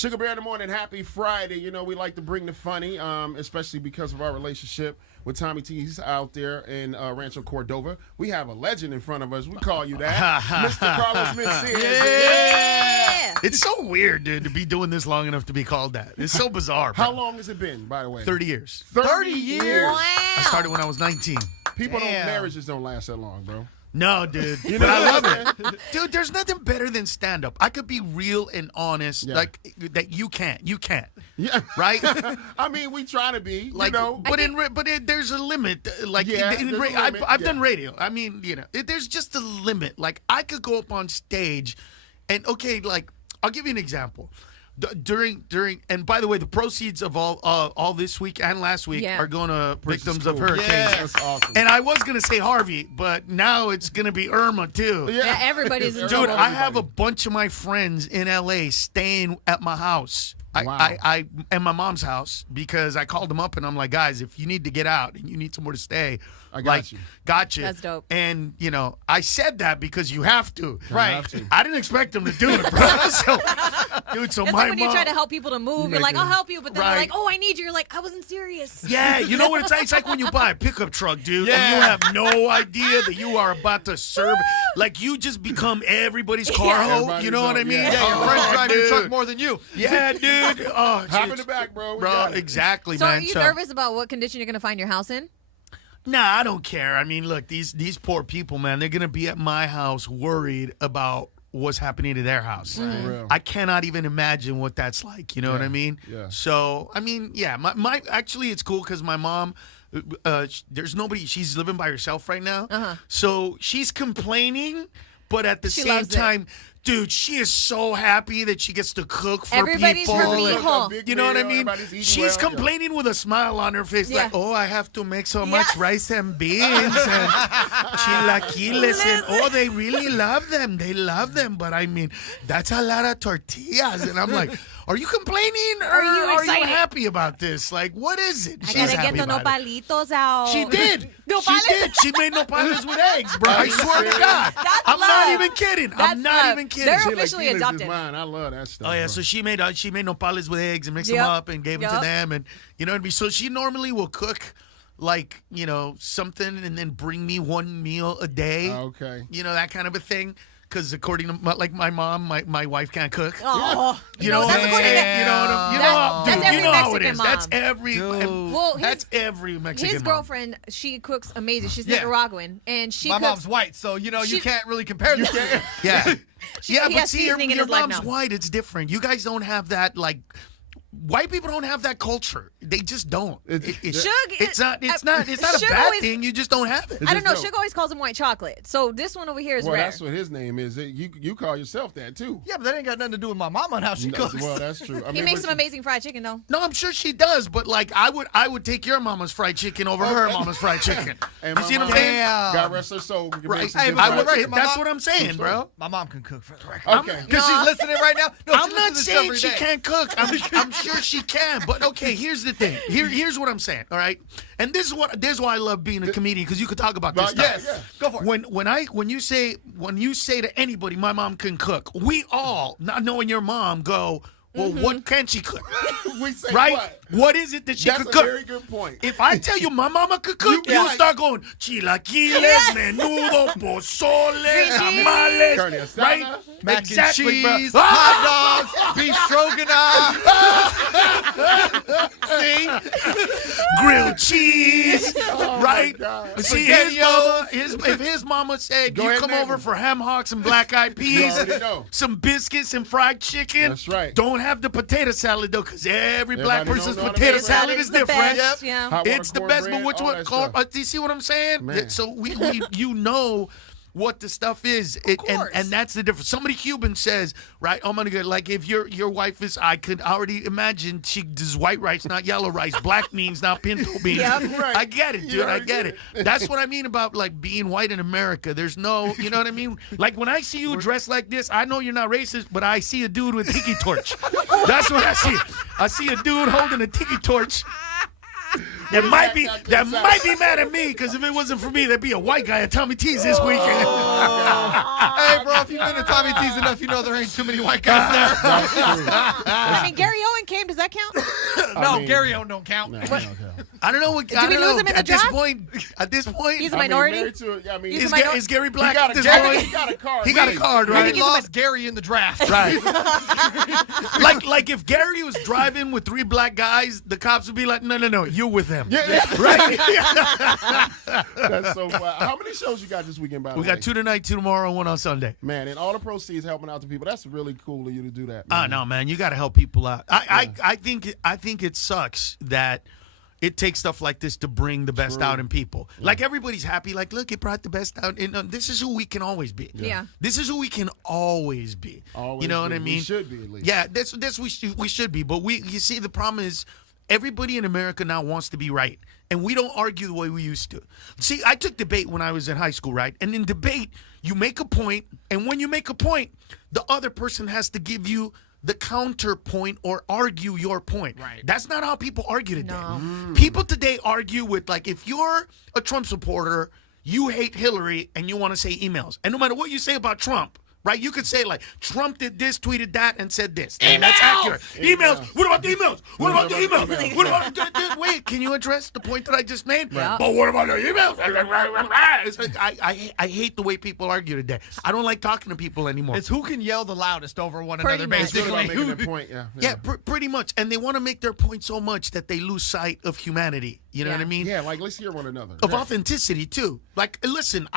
Sugabear in the morning, happy Friday. You know, we like to bring the funny, especially because of our relationship with Tommy T's out there in Rancho Cordova. We have a legend in front of us. We call you that. Mr. Carlos Mencia. Yeah. It's so weird, dude, to be doing this long enough to be called that. It's so bizarre. How long has it been, by the way? 30 years. 30 years. Wow. I started when I was 19. Marriages don't last that long, bro. No, dude. You But know I what love I'm it. Dude, there's nothing better than stand-up. I could be real and honest, like that you can't. You can't. Yeah. Right? I mean, we try to be, Like, you know. there's a limit. Like, Yeah, there's a limit, I've done radio. I mean, you know, there's just a limit. Like, I could go up on stage and, okay, like, I'll give you an example. During and by the way, the proceeds of all this week and last week are going to victims of hurricanes. That's awesome. And I was gonna say Harvey, but now it's gonna be Irma too. Yeah, everybody's in trouble. Dude, I have a bunch of my friends in LA staying at my house. Wow. I and my mom's house because I called them up and I'm like, guys, if you need to get out and you need somewhere to stay, I got you. Gotcha. That's dope. And you know, I said that because you have to. Right. Have to. I didn't expect them to do it, bro. So, dude, so It's my like when you mom. try to help people to move. You're like, I'll help you, but then they're Right. like, oh, I need you. You're like, I wasn't serious. Yeah, you know what it's like? It's like when you buy a pickup truck, dude, and you have no idea that you are about to serve. Like, you just become everybody's car hoe. You know what I mean? Yeah, Your friends drive your truck more than you. Yeah, dude. Oh, Hop in it's- the back, bro. We Bro, got it. exactly, So man. are you nervous about what condition you're going to find your house in? Nah, I don't care. I mean, look, these poor people, man, they're going to be at my house worried about what's happening to their house. For real. I cannot even imagine what that's like. You know what I mean? Yeah. So, I mean, yeah, my actually, it's cool because my mom, there's nobody, she's living by herself right now. So she's complaining, but at the She same loves it. time, dude, she is so happy that she gets to cook for Everybody's people. her and- mijo. You know what I mean? Everybody's eating She's well, complaining with a smile on her face, like, Yeah. oh, I have to make so Yeah. much rice and beans and chilaquiles, and oh, they really love them. They love them, but I mean, that's a lot of tortillas. And I'm like, are you complaining or Are you are you excited? happy about this? Like, what is it? I She's gotta happy get the about it. nopalitos out. She did. Nopales? She did. She made nopales with eggs, bro. Are I you swear to serious? God. That's I'm not love. even kidding. That's I'm not love. even kidding. They're She- officially Chilaquiles is adopted. mine. I love that stuff. Oh yeah, bro. so she made nopales with eggs and mixed Yep. them up and gave them to Yep. them, and you know what I mean. So she normally will cook like, you know, something and then bring me one meal a day. Okay. You know, that kind of a thing. Because according to my mom, my wife can't cook. Oh, You know what that's I'm according to saying? You know what I'm, That's dude, every you know how it Mexican is. mom. That's every Well, that's every Mexican his mom. girlfriend, she cooks amazing. She's Yeah. Nicaraguan, and she My cooks. mom's white, so you know you She- can't really compare them. Yeah. Yeah, he but has see, your seasoning in his life mom's now. white. It's different. You guys don't have that, like, white people don't have that culture. They just don't. It's not a Suge bad always- thing. You just don't have it. I don't know. just Suge always calls him white chocolate. So this one over here is Well, rare. that's what his name is. You call yourself that too. Yeah, but that ain't got nothing to do with my mama and how she No, cooks. well, that's true. I He mean, makes but some amazing fried chicken though. No, I'm sure she does, but like I would take your mama's fried chicken over her mama's fried chicken. And You my see what I'm mom- saying? Damn. God rest her soul. We can Right. make some Hey, good but I fried would, right, chicken. my that's mom- what I'm saying, bro. My mom can cook for the record. Okay. Because No. she's listening right now. No, I'm she not listens to this saying every she day. can't cook. I'm sure she can. But okay, here's the thing. Here's what I'm saying. All right, and this is why I love being a comedian, because you could talk about this But stuff. yes, Go for it. When you say to anybody, my mom can cook, we all, not knowing your mom, go, well, what can she cook? We say Right? what? What is it that she That's could a cook? very good point. If I tell you my mama could cook, You you'll right. start going chilaquiles, menudo, pozole, cheese. tamales, Carne asada. right? Mac Exactly, bro. and cheese, Ah! hot dogs, beef stroganoff. See? Grilled cheese, right? God. See, if his mama said, Go you ahead, come name over them. for ham hocks and black eyed You peas, already know. some biscuits and fried chicken. That's right. Don't have the potato salad, though, because every black Everybody person's don't know how to potato make it. salad is the different. best, yeah. Hot water It's the best, but cornbread, which all one? that stuff. Do you see what I'm saying? Man. So we you know what the stuff is, course. and that's the difference. Somebody Cuban says, right? I'm gonna go like if your wife is, I could already imagine she does white rice, not yellow rice, black beans, not pinto beans. Yep. Right. I get it, dude. You I already get get it. That's what I mean about like being white in America. There's no, you know what I mean? Like when I see you dressed like this, I know you're not racist, but I see a dude with a tiki torch. That's what I see. I see a dude holding a tiki torch. that might be mad at me because if it wasn't for me, there'd be a white guy at Tommy T's this weekend. Hey, bro, if you've been to Tommy T's enough, you know there ain't too many white guys there. That's true. I mean, Gary Owen came. Does that count? No, I mean, Gary Owen don't count. No, okay. I don't know what. I we don't lose know. him in the At this draft? point, He's a I mean, minority. married to a- I mean, He's is, a minor- is Gary he Black got at a this card. point? He got a card. He got a card, We right? lost Gary in the draft. Right. like if Gary was driving with 3 black guys, the cops would be like, no, you're with them. Yeah. Right? That's so fun. How many shows you got this weekend, by the We way? got 2 tonight, 2 tomorrow, 1 on Sunday. Man, and all the proceeds helping out the people. That's really cool of you to do that. Ah, Man. no, man, you got to help people out. I think it sucks that it takes stuff like this to bring the best True. out in people. Like everybody's happy. Like, look, it brought the best out. And this is who we can always be. Yeah. This is who we can always be. Always you know what be. I mean? We should be, at least. Yeah, that's we should be. But you see, the problem is everybody in America now wants to be right, and we don't argue the way we used to. See, I took debate when I was in high school, right? And in debate, you make a point, and when you make a point, the other person has to give you the counterpoint or argue your point. Right. That's not how people argue today. No. People today argue with, like, if you're a Trump supporter, you hate Hillary, and you want to say emails. And no matter what you say about Trump, right, you could say, like, Trump did this, tweeted that, and said this. And that's accurate. Emails. What about the emails? What about the emails? What about wait, can you address the point that I just made? Right. But what about the emails? It's like, I hate the way people argue today. I don't like talking to people anymore. It's who can yell the loudest over one Pretty another, much. It's good about basically. making that point. Yeah. yeah, pretty much. And they want to make their point so much that they lose sight of humanity. You know Yeah. what I mean? Yeah, like let's hear one another. Of Yeah. authenticity too. Like, listen,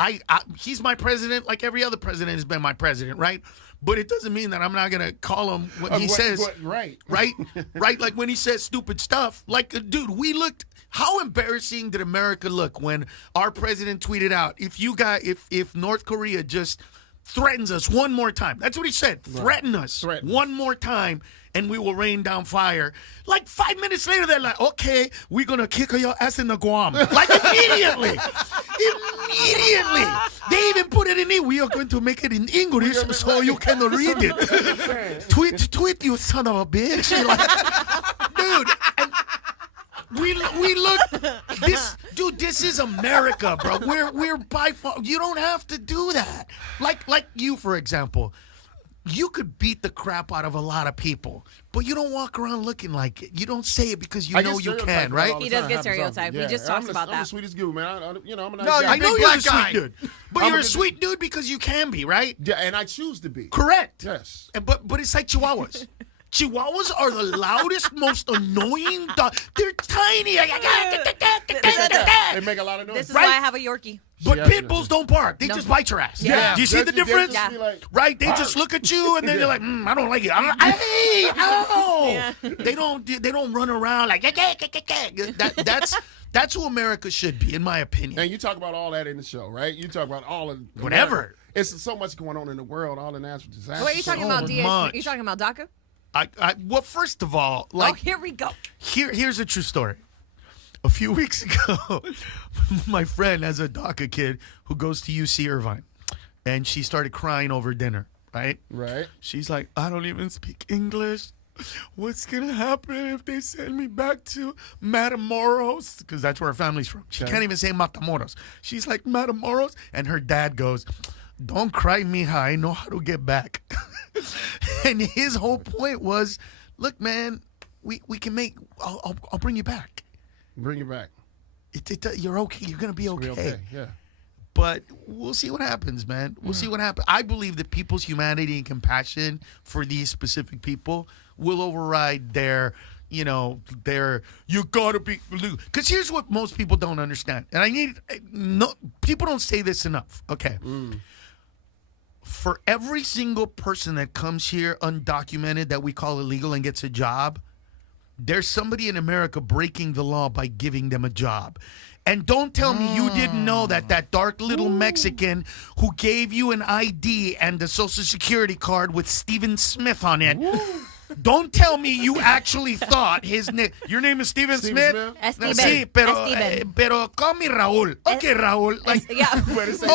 he's my president, like every other president has been my president, right? But it doesn't mean that I'm not gonna call him when he says right. right, right. Like when he says stupid stuff. Like, dude, we looked. How embarrassing did America look when our president tweeted out, if North Korea just threatens us one more time? That's what he said. Threaten us Threaten. one more time, and we will rain down fire. Like 5 minutes later, they're like, okay, we're gonna kick your ass in the Guam. Like immediately. Immediately. They even put it in it. We are going to make it in English so you can read it. tweet, you son of a bitch. You're like, dude, and we look this is America, bro. We're by far, you don't have to do that. Like you, for example. You could beat the crap out of a lot of people, but you don't walk around looking like it. You don't say it because you I know get you stereotyped can, about right? all the He does time. get Happens often. stereotyped. He Yeah. just talks I'm the- about I'm the that. sweetest dude, man. I'm a nice No, guy. I know big you're a black guy. sweet dude, but I'm you're a a big- sweet dude because you can be, right? Yeah, and I choose to be. Correct. Yes. But it's like Chihuahuas. Chihuahuas are the loudest, most annoying dog. They're tiny. They make a lot of noise. This is Right? why I have a Yorkie. But Yeah, pit yeah, bulls yeah. don't bark. They No. just bite your ass. Yeah. Do you see the difference? Just be like, Right? They just look at you and then they're like, I don't like it. Hey, ow. Yeah. They don't run around like that's who America should be, in my opinion. And you talk about all that in the show, right? You talk about all of Whatever. It's so much going on in the world, all the natural disasters. Wait, you talking So about DH? much. You talking about DACA? Well, first of all, Oh, like here we go. here's a true story. A few weeks ago, my friend has a DACA kid who goes to UC Irvine, and she started crying over dinner, right? Right. She's like, I don't even speak English. What's going to happen if they send me back to Matamoros? Because that's where her family's from. She Okay. can't even say Matamoros. She's like, Matamoros? And her dad goes, don't cry, mija. I know how to get back. And his whole point was, look, man, we can make, I'll bring you back. Bring it back. You're okay. You're going to be Be okay. Yeah. But we'll see what happens, man. We'll see what happens. I believe that people's humanity and compassion for these specific people will override their, you gotta be. Because here's what most people don't understand. And people don't say this enough. Okay. For every single person that comes here undocumented that we call illegal and gets a job, there's somebody in America breaking the law by giving them a job. And don't tell me you didn't know that dark little Mexican who gave you an ID and a Social Security card with Steven Smith on it. Don't tell me you actually thought your name is Steven Smith? Smith? Esteban. Sí, pero call me Raul. Okay, Raul. Like, Yeah.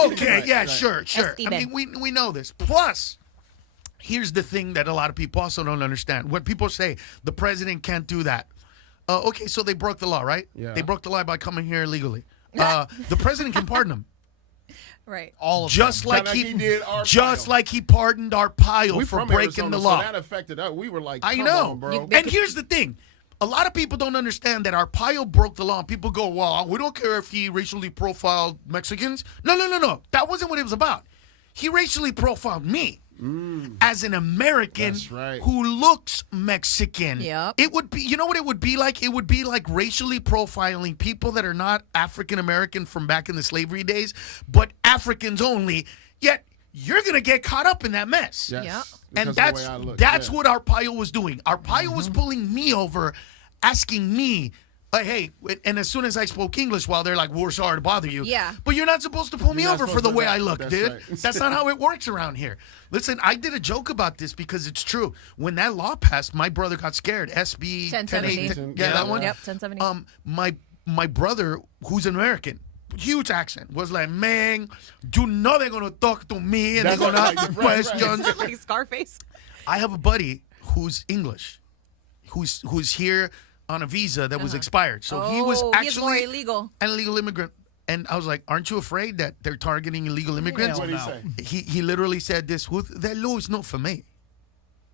okay, yeah, Right. sure. I Esteban. mean, we know this. Plus, here's the thing that a lot of people also don't understand. When people say the president can't do that, Okay, so they broke the law, right? Yeah. They broke the law by coming here illegally. The president can pardon them. Right. All of Just them. like Like he he did our just Pyle. like he pardoned Arpaio We for from breaking Arizona, the law. So that affected us. We were like, I come know. on, bro. And here's the thing. A lot of people don't understand that Arpaio broke the law. People go, well, we don't care if he racially profiled Mexicans. No. That wasn't what it was about. He racially profiled me as an American That's right. who looks Mexican. Yep. It would be, you know what it would be like? It would be like racially profiling people that are not African American from back in the slavery days, but Africans only. Yet you're going to get caught up in that mess. Yes, Yeah. And because of the way I look, that's yeah. what Arpaio was doing. Arpaio was pulling me over, asking me, hey, and as soon as I spoke English, well, they're like, we're sorry to bother you. Yeah. But you're not supposed to pull me You're not over for supposed the to way do I that. look, That's dude. right. That's not how it works around here. Listen, I did a joke about this because it's true. When that law passed, my brother got scared. SB 1070. 1080. Yeah, that one. Yep, 1070. My brother, who's an American, huge accent, was like, man, you know they're gonna talk to me and That's they're gonna right, ask right, right. questions. Like Scarface. I have a buddy who's English, who's here on a visa that was expired. So he was he's more actually illegal. an illegal immigrant. And I was like, aren't you afraid that they're targeting illegal immigrants? What did he say? He literally said this, well, that law is not for me.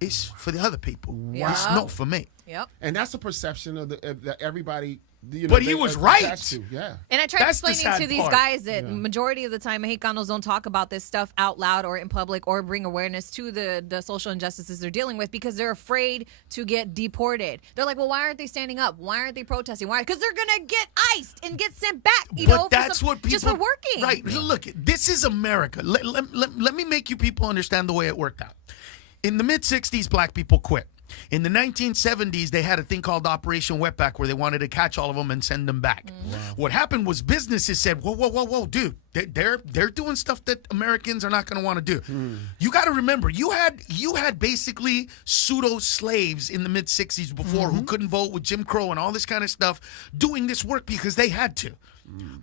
It's for the other people. Yeah. It's not for me. Yep. And that's the perception of that everybody. You know, But he they was are right. attached to. Yeah. And I tried That's the explaining to sad these part. guys that majority of the time Mexicanos don't talk about this stuff out loud or in public or bring awareness to the social injustices they're dealing with because they're afraid to get deported. They're like, well, why aren't they standing up? Why aren't they protesting? Why? Because they're gonna get iced and get sent back. You know, But that's what people just for working. Right. Look, this is America. Let me make you people understand the way it worked out. In the mid 60s, black people quit. In the 1970s, they had a thing called Operation Wetback where they wanted to catch all of them and send them back. What happened was businesses said, whoa, dude, they're doing stuff that Americans are not going to want to do. You got to remember, you had basically pseudo slaves in the mid 60s before who couldn't vote with Jim Crow and all this kind of stuff doing this work because they had to.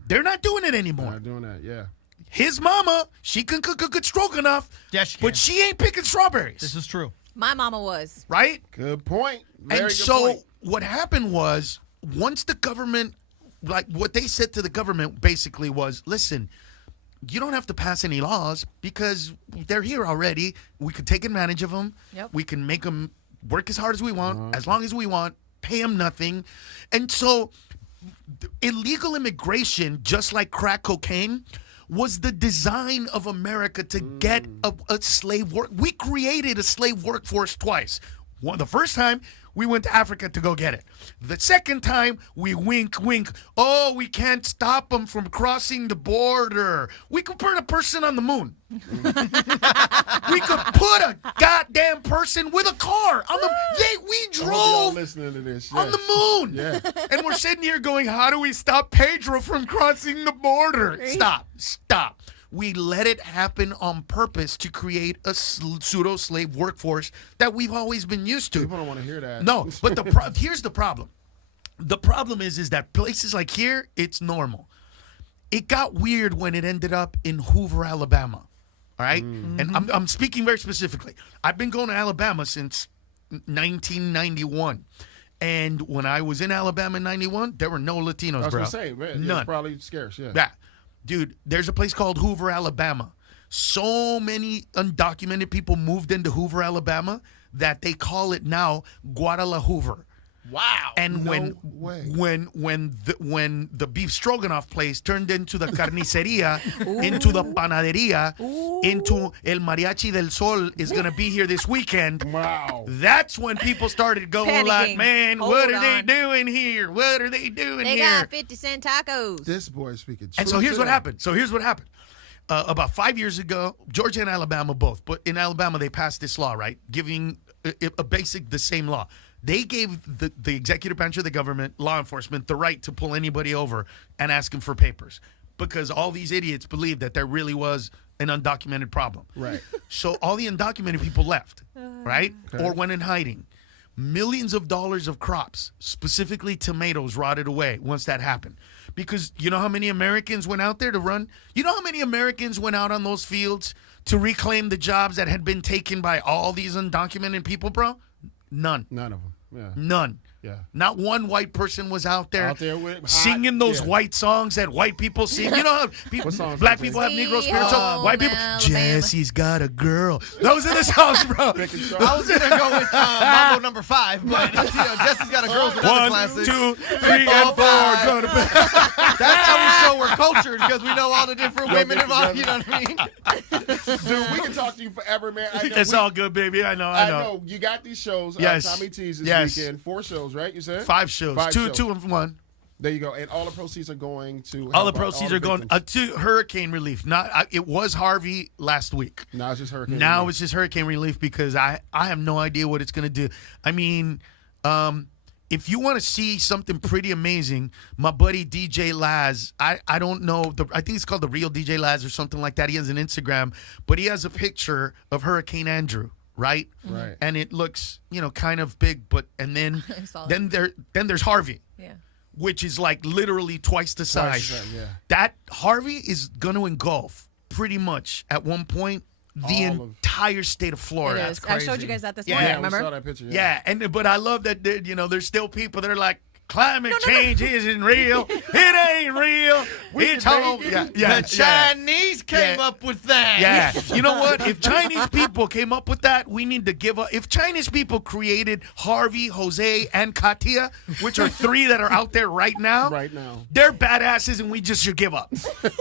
They're not doing it anymore. Not doing that. Yeah. His mama, she can cook a good stroganoff, Yeah, she but can. she ain't picking strawberries, This is true. My mama was. right? Good point. Very And good so point. what happened was once the government, like what they said to the government basically was, listen, you don't have to pass any laws because they're here already. We can take advantage of them. Yep. We can make them work as hard as we want, as long as we want, pay them nothing. And so illegal immigration, just like crack cocaine, was the design of America to get a slave work. We created a slave workforce twice. The first time, we went to Africa to go get it. The second time, we wink. Oh, we can't stop them from crossing the border. We could put a person on the moon. We could put a goddamn person with a car on the. We I hope y'all drove listening to this. on yes. the moon. Yeah. And we're sitting here going, how do we stop Pedro from crossing the border? Stop. We let it happen on purpose to create a pseudo-slave workforce that we've always been used to. People don't want to hear that. No, but here's the problem. The problem is that places like here, it's normal. It got weird when it ended up in Hoover, Alabama. All right? And I'm speaking very specifically. I've been going to Alabama since 1991. And when I was in Alabama in 91, there were no Latinos, I was bro. gonna say, man, None. it's probably scarce. Yeah. Yeah. Dude, there's a place called Hoover, Alabama. So many undocumented people moved into Hoover, Alabama that they call it now Guadalajara Hoover. Wow. And No way. when the beef stroganoff place turned into the carniceria, into the panaderia, into El Mariachi del Sol is gonna be here this weekend. Wow. That's when people started going like, Panicking. man, Hold what are they on. doing here? What are they doing They here? got 50-cent tacos. This boy is speaking truth. And so here's to what that. happened. About 5 years ago, Georgia and Alabama both, but in Alabama they passed this law, right, giving the same law. They gave the executive branch of the government, law enforcement, the right to pull anybody over and ask them for papers because all these idiots believed that there really was an undocumented problem. Right. So all the undocumented people left, right? Okay. Or went in hiding. Millions of dollars of crops, specifically tomatoes, rotted away once that happened. Because you know how many Americans went out there to run? You know how many Americans went out on those fields to reclaim the jobs that had been taken by all these undocumented people, bro? None. None of them. Yeah. None. Yeah. Not one white person was out there with singing those yeah. white songs that white people sing. You know how people, songs black like people that? have Negro spiritual. White people, Alabama. Jesse's got a girl. Those are the songs, bro. I was gonna go with Mambo number 5, but Jesse's got a girl's another 1, classic. 2, 3, and 4. Go to bed. That's how we show we're cultured because we know all the different women get involved. together. You know what I mean? Dude, we can talk to you forever, man. I know It's all good, baby. I know. I know. You got these shows. Yes. Tommy T's this Yes. weekend. 4 shows, right? You said 5 shows. 5 Two, shows. 2 and 1. There you go. And all the proceeds are going to. All the help out proceeds are going victims. to hurricane relief. It was Harvey last week. Now it's just hurricane. Now relief. it's just hurricane relief because I have no idea what it's going to do. I mean, if you want to see something pretty amazing, my buddy DJ Laz, I don't know, I think it's called The Real DJ Laz or something like that. He has an Instagram, but he has a picture of Hurricane Andrew, right? Right. And it looks, kind of big, and then I saw then there's Harvey. Yeah. Which is like literally twice the size. Twice the size, yeah. That Harvey is going to engulf pretty much at one point the All of- entire state of Florida. It is. I showed you guys that this Yeah, morning, Yeah, remember? we saw that picture. Yeah, but I love that there's still people that are like, climate change isn't real. It ain't real. It's all The Chinese came up with that. Yeah. You know what? If Chinese people came up with that, we need to give up. If Chinese people created Harvey, Jose, and Katia, which are 3 that are out there right now, they're badasses, and we just should give up.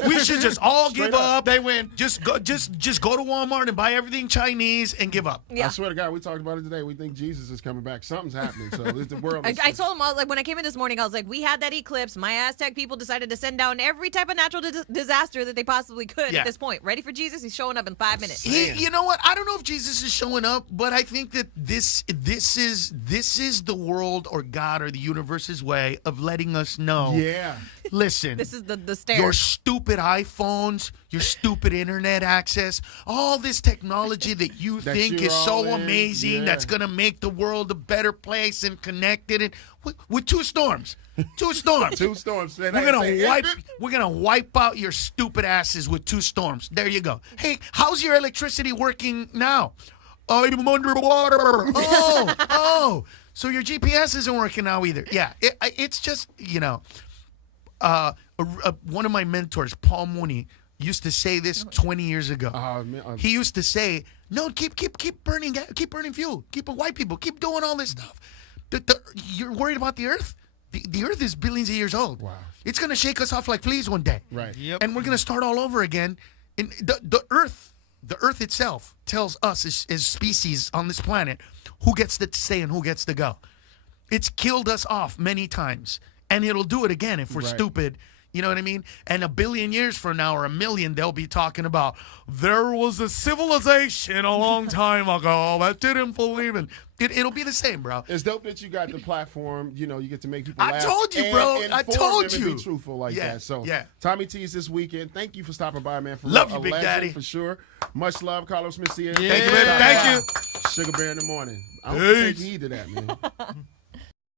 We should just all give up. They win. Just go to Walmart and buy everything Chinese and give up. Yeah. I swear to God, we talked about it today. We think Jesus is coming back. Something's happening. So it's the world. I told him, when I came in this morning, I was like, we had that eclipse. My Aztec people decided to send down every type of natural disaster that they possibly could at this point. Ready for Jesus? He's showing up in 5 minutes. You know what? I don't know if Jesus is showing up, but I think that this is the world or God or the universe's way of letting us know. Yeah. Listen. This is the stairs. Your stupid iPhones, your stupid internet access, all this technology that you think you're is so all in, amazing, that's going to make the world a better place and connected it with 2 storms. 2 storms. 2 storms. We're gonna wipe out your stupid asses with 2 storms. There you go. Hey, how's your electricity working now? I'm underwater. Oh. So your GPS isn't working now either. Yeah, it's just one of my mentors, Paul Mooney, used to say this 20 years ago. He used to say, "No, keep burning fuel. Keep white people. Keep doing all this stuff. You're worried about the Earth? The Earth is billions of years old. Wow. It's gonna shake us off like fleas one day. Right. Yep. And we're gonna start all over again. And the Earth itself tells us as species on this planet who gets to stay and who gets to go. It's killed us off many times, and it'll do it again if we're stupid. You know what I mean? And 1 billion years from now or 1 million, they'll be talking about there was a civilization a long time ago that didn't believe in. It'll be the same, bro. It's dope that you got the platform. You get to make people I laugh. told you, bro. And I inform told them and you. be truthful like that. So, yeah. Tommy T's this weekend. Thank you for stopping by, man. For Love real, you, Big a legend, Daddy. for sure. Much love, Carlos Mencia. Thank you, baby. Thank you. Sugabear in the morning. I don't Peace. take heed to that, man.